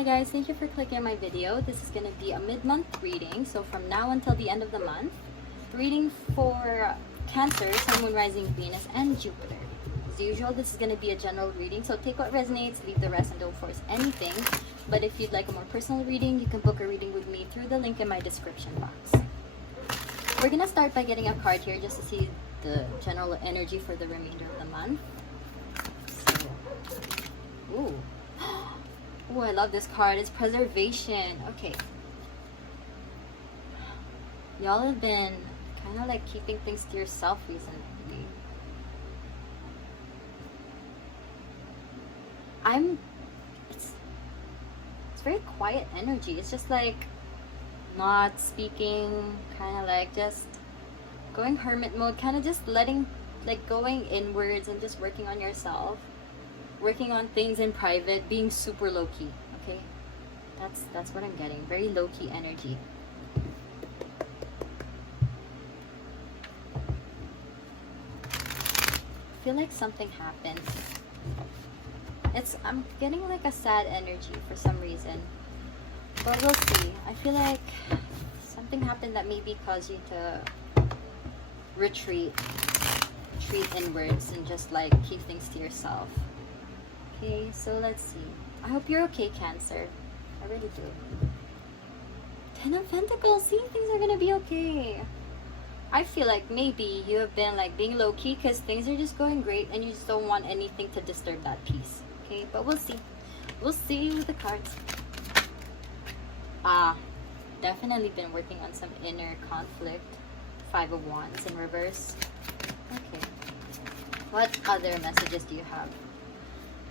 Hi guys, thank you for clicking on my video. This is going to be a mid-month reading. So from now until the end of the month, reading for Cancer, Sun, Moon, Rising, Venus, and Jupiter. As usual, this is going to be a general reading. So take what resonates, leave the rest, and don't force anything. But if you'd like a more personal reading, you can book a reading with me through the link in my description box. We're going to start by getting a card here just to see the general energy for the remainder of the month. So, ooh. Oh, I love this card. It's preservation. Okay. Y'all have been kind of like keeping things to yourself recently. It's very quiet energy. It's just like not speaking, kind of like just going hermit mode, kind of just letting, like going inwards and just working on yourself. Working on things in private, being super low-key, okay? That's what I'm getting. Very low-key energy. I feel like something happened. I'm getting like a sad energy for some reason. But we'll see. I feel like something happened that maybe caused you to retreat inwards and just like keep things to yourself. Okay, so let's see. I hope you're okay, Cancer. I really do. Ten of Pentacles. See, things are gonna be okay. I feel like maybe you have been like being low-key because things are just going great and you just don't want anything to disturb that peace. Okay, but we'll see. We'll see with the cards. Definitely been working on some inner conflict. Five of Wands in reverse. Okay. What other messages do you have?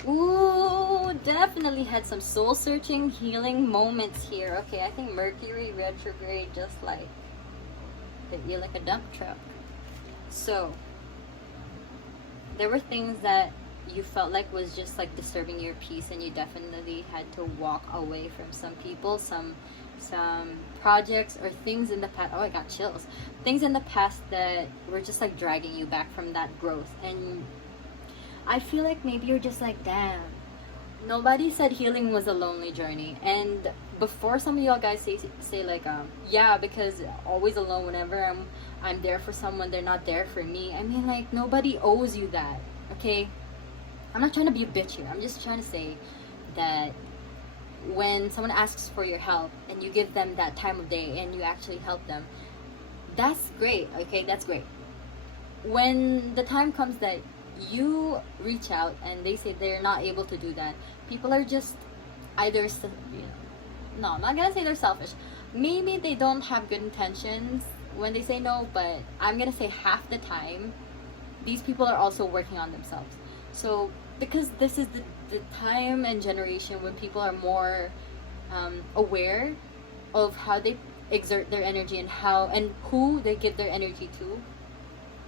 Ooh, definitely had some soul-searching, healing moments here. Okay, I think Mercury retrograde just like hit you like a dump truck. So, there were things that you felt like was just like disturbing your peace, and you definitely had to walk away from some people, some projects or things in the past. Oh, I got chills. Things in the past that were just like dragging you back from that growth. And I feel like maybe you're just like, damn, nobody said healing was a lonely journey. And before some of y'all guys say like, yeah, because always alone, whenever I'm there for someone, they're not there for me. I mean, like, nobody owes you that, okay? I'm not trying to be a bitch here. I'm just trying to say that when someone asks for your help and you give them that time of day and you actually help them, that's great, okay? That's great. When the time comes that you reach out and they say they're not able to do that, people are just either, no, I'm not gonna say they're selfish. Maybe they don't have good intentions when they say no, but I'm gonna say half the time these people are also working on themselves. So because this is the time and generation when people are more aware of how they exert their energy and how and who they give their energy to,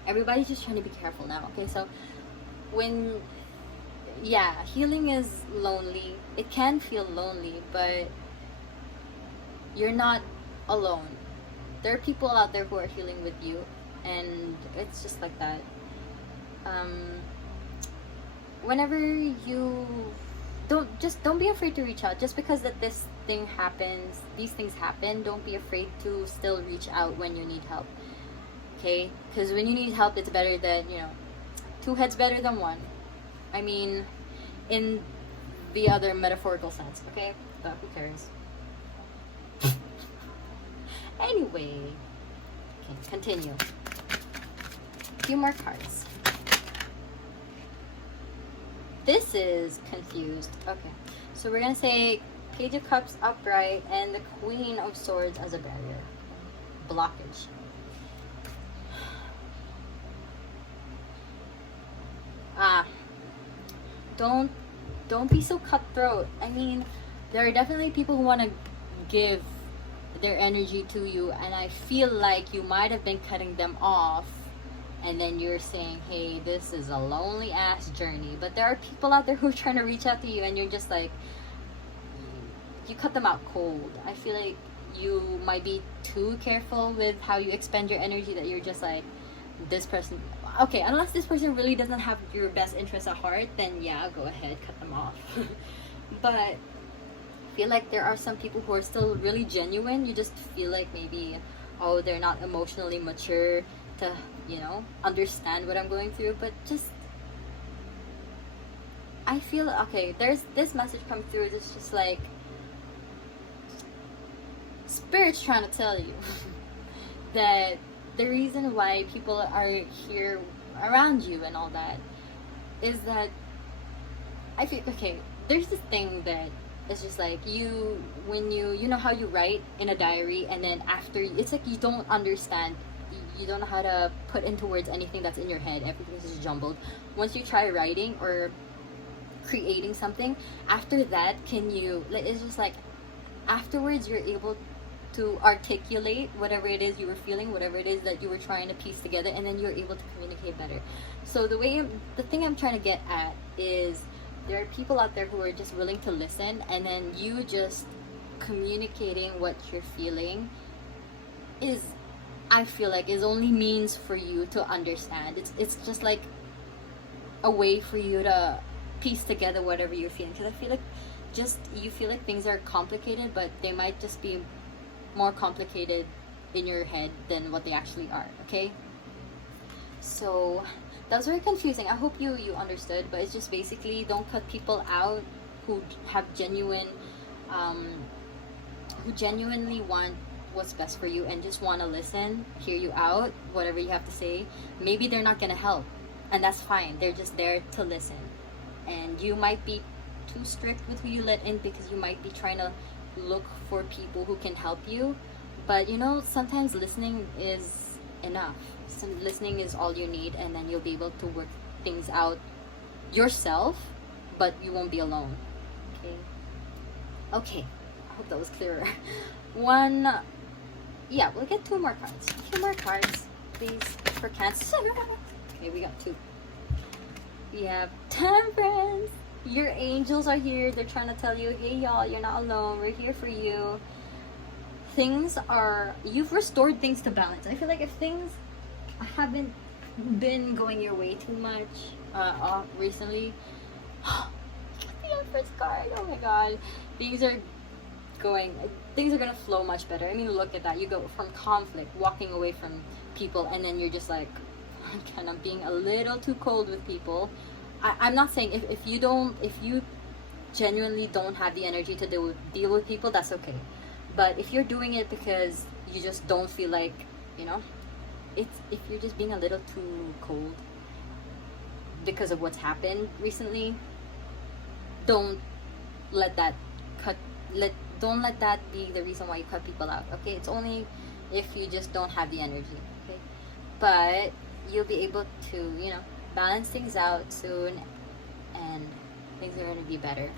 everybody's just trying to be careful now, okay? So when, yeah, healing is lonely. It can feel lonely, but you're not alone. There are people out there who are healing with you, and it's just like that. Whenever you don't be afraid to reach out. Just because that this thing happens, these things happen, don't be afraid to still reach out when you need help. Okay? Because when you need help, it's better that, two heads better than one. I mean, in the other metaphorical sense, okay? But who cares? Anyway, okay, continue. A few more cards. This is confused. Okay, so we're gonna say Page of Cups upright and the Queen of Swords as a barrier. Blockage. Don't be so cutthroat. I mean, there are definitely people who want to give their energy to you, and I feel like you might have been cutting them off, and then you're saying, hey, this is a lonely ass journey. But there are people out there who are trying to reach out to you, and you're just like, you cut them out cold. I feel like you might be too careful with how you expend your energy, that you're just like, this person, okay, unless this person really doesn't have your best interest at heart, then yeah, go ahead, cut them off. But feel like there are some people who are still really genuine. You just feel like maybe, oh, they're not emotionally mature to, you know, understand what I'm going through. But just, I feel, okay, there's this message come through. It's just like, Spirit's trying to tell you that the reason why people are here around you and all that is that I feel, okay, there's this thing that it's just like when you know how you write in a diary, and then after, it's like you don't understand, you don't know how to put into words anything that's in your head. Everything's just jumbled. Once you try writing or creating something, after that, it's just like afterwards you're able to articulate whatever it is you were feeling, whatever it is that you were trying to piece together, and then you're able to communicate better. So the thing I'm trying to get at is, there are people out there who are just willing to listen, and then you just communicating what you're feeling is, I feel like, is only means for you to understand. It's just like a way for you to piece together whatever you're feeling. Because I feel like you feel like things are complicated, but they might just be more complicated in your head than what they actually are. Okay, so that was very confusing. I hope you understood, but it's just basically, don't cut people out who have who genuinely want what's best for you and just want to listen, hear you out, whatever you have to say. Maybe they're not gonna help, and that's fine. They're just there to listen, and you might be too strict with who you let in because you might be trying to look for people who can help you. But you know, sometimes listening is enough. Listening is all you need, and then you'll be able to work things out yourself, but you won't be alone. Okay, I hope that was clearer. We'll get two more cards, please, for Cancer. Okay, we got two. We have Temperance. Your angels are here. They're trying to tell you, hey y'all, you're not alone. We're here for you. You've restored things to balance. I feel like if things haven't been going your way too much recently, the Empress card, oh my god, things are gonna flow much better. I mean, look at that. You go from conflict, walking away from people, and then you're just like, kind of being a little too cold with people. I'm not saying if you genuinely don't have the energy to deal with people, that's okay. But if you're doing it because you just don't feel like, you know, if you're just being a little too cold because of what's happened recently, don't let that be the reason why you cut people out. Okay, it's only if you just don't have the energy. Okay, but you'll be able to, you know, balance things out soon, and things are going to be better.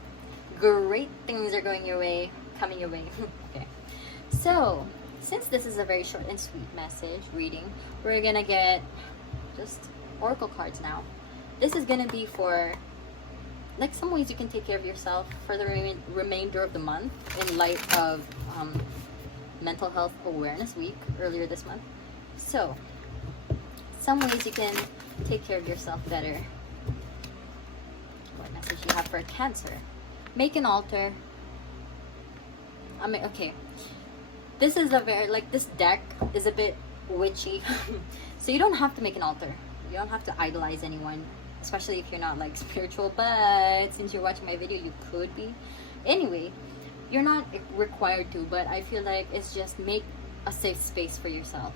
Great things are coming your way. Okay, so since this is a very short and sweet message reading, we're gonna get just oracle cards now. This is gonna be for like some ways you can take care of yourself for the remainder of the month in light of Mental Health Awareness Week earlier this month. So some ways you can take care of yourself better. What message you have for Cancer? Make an altar. Okay. This is this deck is a bit witchy. So you don't have to make an altar. You don't have to idolize anyone, especially if you're not like spiritual, but since you're watching my video, you could be. Anyway, you're not required to, but I feel like it's just make a safe space for yourself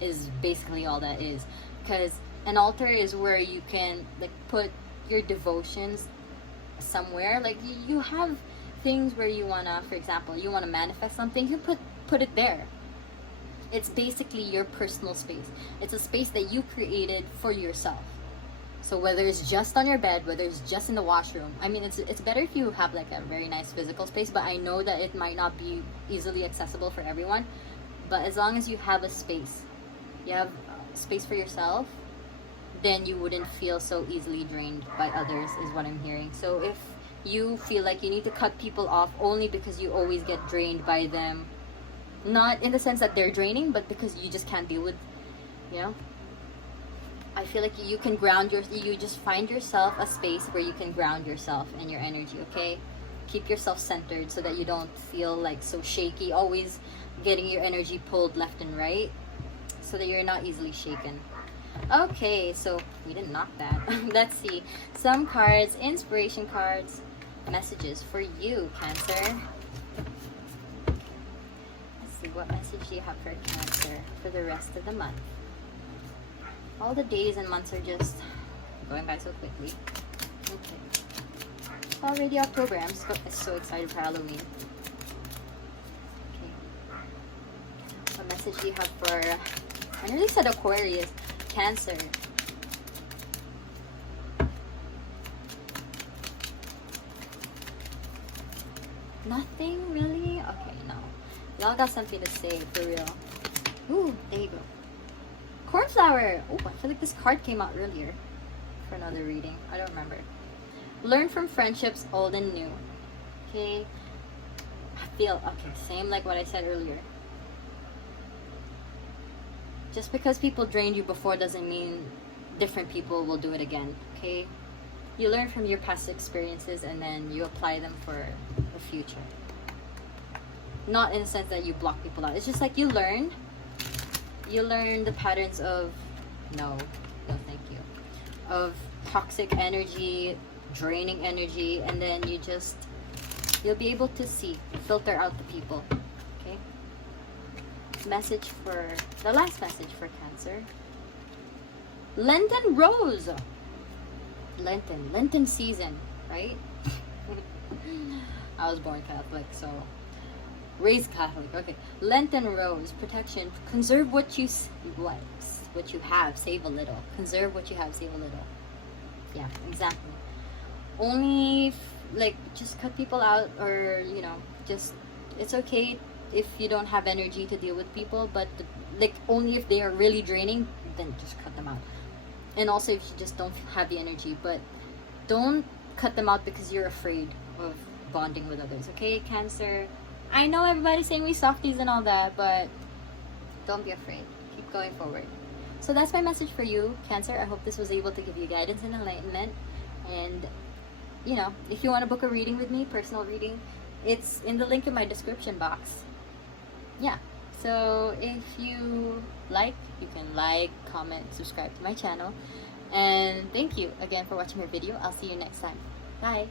is basically all that is. Because an altar is where you can like put your devotions somewhere. Like you have things where you wanna, for example, you wanna manifest something, you put it there. It's basically your personal space. It's a space that you created for yourself. So whether it's just on your bed, whether it's just in the washroom, I mean, it's better if you have like a very nice physical space, but I know that it might not be easily accessible for everyone. But as long as you have a space, you have space for yourself, then you wouldn't feel so easily drained by others, is what I'm hearing. So if you feel like you need to cut people off only because you always get drained by them, not in the sense that they're draining, but because you just can't deal with, you know, I feel like you can you just find yourself a space where you can ground yourself and your energy, okay? keep yourself centered so that you don't feel like so shaky, always getting your energy pulled left and right, so that you're not easily shaken. Okay, so we didn't knock that. Let's see. Some cards, inspiration cards, messages for you, Cancer. Let's see, what message do you have for Cancer for the rest of the month? All the days and months are just going by so quickly. Okay. It's already October. I'm so excited for Halloween. Okay. What message do you have for... I nearly said Aquarius. Cancer. Nothing really? Okay, no. Y'all got something to say, for real. Ooh, there you go. Cornflower! Oh, I feel like this card came out earlier for another reading. I don't remember. Learn from friendships old and new. Okay. I feel, okay, same like what I said earlier. Just because people drained you before doesn't mean different people will do it again, okay? You learn from your past experiences and then you apply them for the future. Not in the sense that you block people out. It's just like you learn the patterns of no thank you, of toxic energy, draining energy, and then you'll be able to filter out the people. Okay, message for the last message for Cancer. Lenten rose. Lenten season, right? I was born Catholic, so raised Catholic. Okay, Lenten rose, protection. Conserve what you have. Save a little. Conserve what you have. Save a little. Yeah, exactly. Only just cut people out, or just it's okay if you don't have energy to deal with people, but only if they are really draining, then just cut them out. And also if you just don't have the energy, but don't cut them out because you're afraid of bonding with others. Okay, Cancer? I know everybody's saying we softies and all that, but don't be afraid. Keep going forward. So that's my message for you, Cancer. I hope this was able to give you guidance and enlightenment. And, if you want to book a reading with me, personal reading, it's in the link in my description box. Yeah. So if you can like, comment, subscribe to my channel. And thank you again for watching my video. I'll see you next time. Bye.